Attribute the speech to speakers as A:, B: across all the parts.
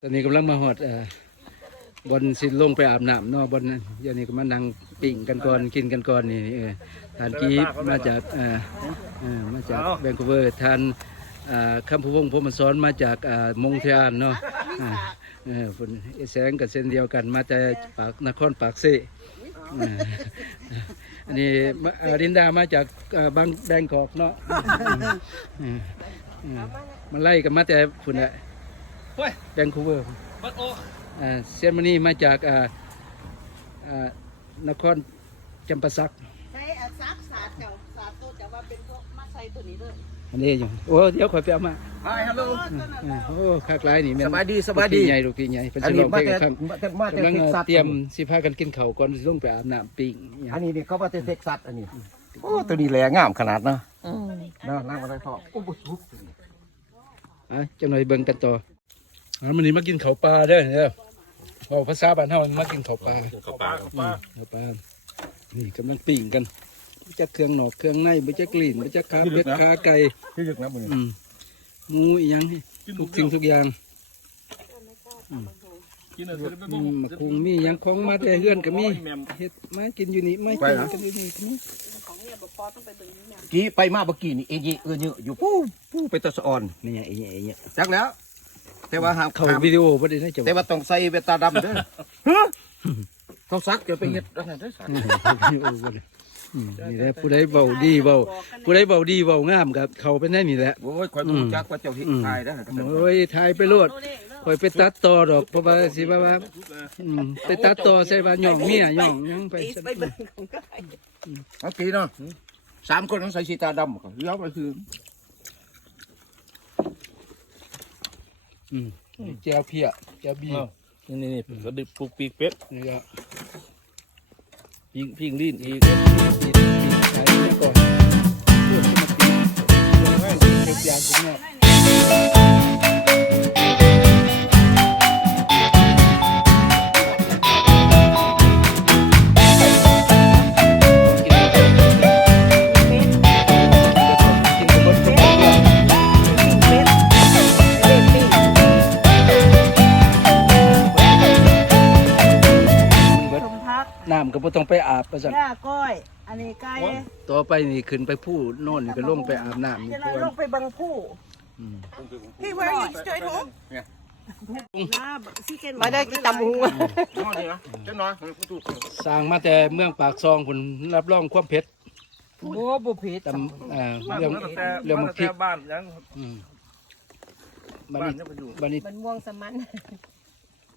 A: ตอนนี้กำลังมาหอดเอ่อบอลสิลงไปอาบน้ำเนาะบอลนั้นเดี๋ยวนี้ก็มานั่งปิ่งกันก่อนกินกันก่อนนี่เออทานกีบมาจากเอ่อเอ่อมาจากแวนคูเวอร์ทานอ่าคำพูวงศ์พรหมสอนมาจากอ่ามงเทียนเนาะอ่าเออคนไอ้แสงกับเส้นเดียวกันมาแต่ปากนครปากเซ่เอออันนี้มาเอ่อดินดามาจากเอ่อบางแบงกอกเนาะเออเออมาไล่กันมาแต่ฝุ่นแหละ
B: เฮ้ย
A: แบงคูเวอร์
B: บัดโอ
A: อ่าเซยนมานีมาจากอ่าอ่านครจำปาสัก
C: ใช้อาซักสาดเจ้าสาดตัวจะว่าเป็นพวกมาใส่ตัวนี้เลย
A: อันนี้อยู่โอ้เดี๋ยวขอยไปเอามา
B: ฮายฮัลโหล
A: อ่าโอ้คากหลายนี่แม่น
B: สบายดีสบายดี
A: ลูกพี่ใหญ่ลูกพี่ใหญ่เป็น
B: อัน
A: ฉล
B: นี้
A: อง
B: มา
A: เพลง
B: แต่
A: ครับ
B: มาแต่มาแต่
A: กำลัง
B: เท็กซัส
A: เตรียมสิพากันกินข้าวก่อนสิลงไปอาบน้ำปิ้งเนี่ย
B: อันนี้นี่เขามาแต่เท็กซัสอันนี้โอ้ตัวนี้แหลงามขนาดเนาะเนาะนั่งมาได้พอโอ้โหทุก
A: อะจังหน่อยเบิ่งกันต่อ อ่ามันนี้มากินข้าวปลาเด้อเด้อเอาภาษาบ้านเฮามันมากินข้าวปลา
B: ข้าวปลาข้าวปลา
A: ข้าวปลา นี่กำลังปิ้งกันบ่จักเครื่องหนอกเครื่องในบ่จักกลิ่นบ่จักขาเป็ดขาไก่
B: ที่ยึกนะมึง
A: อืมหมูอีหยังนี่ทุกสิ่งทุกอย่าง
B: กินอะไร
A: อืมมะคุงมีหยังของมาแต่เฮือนก็มีเฮ็ดมากินอยู่นี่ไม่กินกันอยู่นี่ก็มี
C: ของเนี่ยบอกปอต้องไปเบิ่งนี่นะ
B: กี้ไปมาเมื่อกี้นี่เองเออเยอะอยู่ปู้ปู้ไปตะสะออน
A: นี่หยังไอ้เนี่ยไอ้เนี่ย
B: จักแล้ว แต่ว่าหาม
A: เข้าวิดีโอบ่ได้นะจ๊ะ
B: แต่ว่าต้องใส่เวตาดำเด้อฮะต้องซักจะไปเฮ็ดอะไรได้สัก
A: วิดีโอบ่ได้อืมนี่แหละผู้ใดเว้าดีเว้าผู้ใดเว้าดีเว้างามกับเขาเป็นได้นี่แหละ
B: โอ้ยคอยรู้จักว่าเจ้าเฮ็ดทายได้
A: โอ้ยถ่ายไปโลดคอยไปตัดต่อดอกเพราะว่าสิว่าว่าอืมไปตัดต่อใส่ว่าย่องเมียย่องหยังไป
C: ไปเบิ่งของก็ได้
B: เมื่อกี้เนาะสามคนต้องใส่สีตาดำเขาเลี้ยวไปคือ
A: อืมแจวเพียแจวบี
D: นี่นี่นี่กระดึบปลูกปีกเป็ด
A: นี่ก็
D: พิงพิงลิ้นอีก
A: ปีปีปีใช้นี่ก่อน น้ำก็บ่ต้องไปอาบประสัน
C: ย่าก้อย อันนี้ไก่
A: ต่อไปนี่ขึ้นไปผู้โน่นนี่ก็ลงไปอาบน้ำนี่
C: จะ
A: เพ
C: ได้
A: ราะ
C: ล
A: ว่าง
C: ไปบังผู้
A: อืม
C: พี่ where you straight home น้าซี่เกน
E: มาได้กินตำหู
B: น้อยนี่นะเจ้าน้อยผู้ถูก
A: สร้างมาแต่เมืองปากซองผลรับรองความเผ็ด
E: โอ้บุเพช
A: ตำอ่าเรื่องเรื่องมักพริก
D: บ้านยัง
A: อืมบัน
D: บ้าน
A: นี้
D: ยังไปอยู่
A: บันนี้
E: มันม่วงสมัน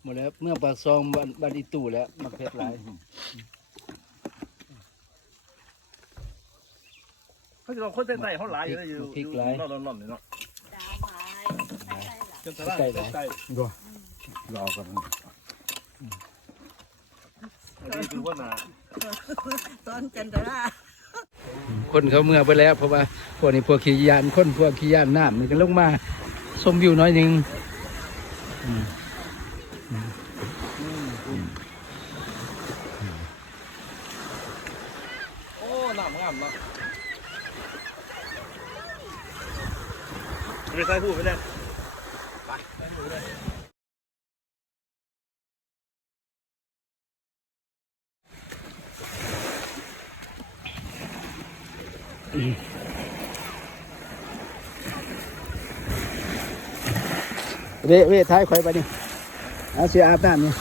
A: หมดแล้วเมืองปากซองบันบันอีตู่แล้วมักเผ็ดหลาย
D: เขาจะลองคนใต้เขาหลายอยู่นะอยู่นอนนอนเนาะจนตลาดใต้
B: รอกัน
D: นี่คือว่านา
C: ตอนจันทรา
A: คนเขาเมื่อไปแล้วเพราะว่าพวกนี้พวกขี้ยานคนพวกขี้ยานน้ำมันก็ลงมาชมวิวน้อยหนึ่งอืม
D: โอ้น้ำงามมากไม่ใช่พูดไม่ได้
A: เวเวท้ายข่อยไปนี่ เอาเสียอาบน้ำนี่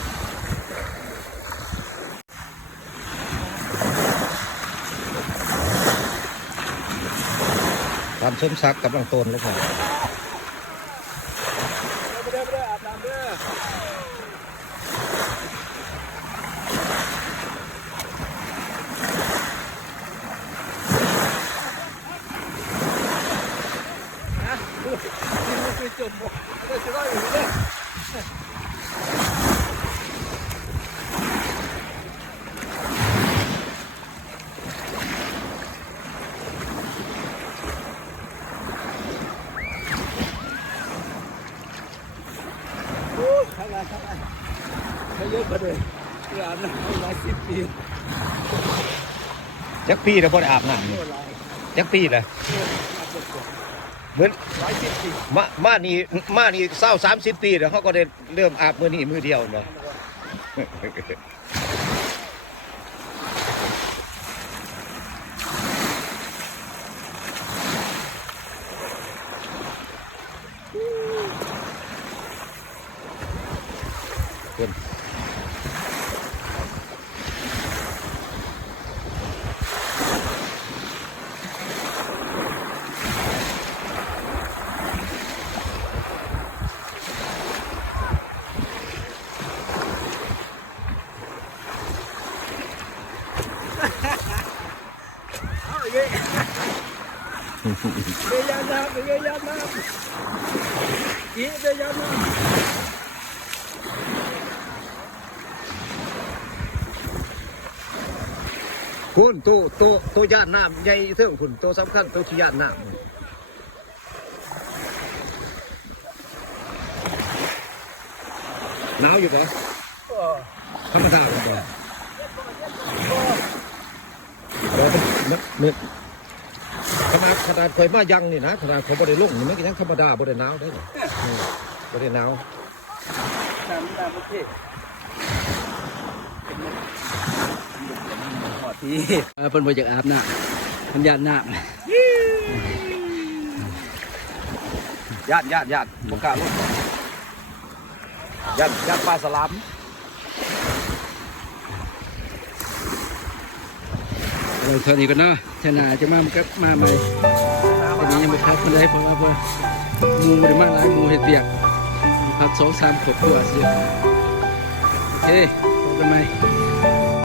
B: ทำชุ่มซักกับลังต้นแล้วครับ
A: เยอะกว่าเลยเพื่ออาบน้ำหลายสิบปี
B: จักปีแล้วพอได้อาบน้ำ
A: โคตรหลาย
B: จักปีแล้ว
A: อาบน้ำ
B: เหมือนมามานี่มานี่เศร้าสามสิบปีแล้วเขาก็ได้เริ่มอาบมือนี่มือเดียวเนาะ
A: เบยานาเบยานากีเบยานา
B: คุณโตโตโตย่านน้ำใหญ่เท่าคุณโตสำคัญโตที่ย่านน้ำหนาวอยู่ปะธรรมดาปะมันมัน ขนาดขนาดข่อยมายังนี่นะขนาดข่อยบ่ได้ลงนี่มันก็ยังธรรมดาบ่ได้หนาวได้นี่อืมบ่ได้หนาว
A: น้ำน้ำประเทศพี่เพิ่นบ่อยากอาบน้ำมันยานน้ำ
B: ญาติญาติญาติบกล้าลงญาติญาติปลาสลาม
A: เราเท่านี้ก็เนาะชนะจะมามันก็มาใหม่ตอนนี้ยังไม่พักคนใดเพราะว่าเพิ่นหมูบ่ได้มาหลายหมูเห็ดเปียกพักสองสามขวบกว่าสิโอเคพบกันใหม่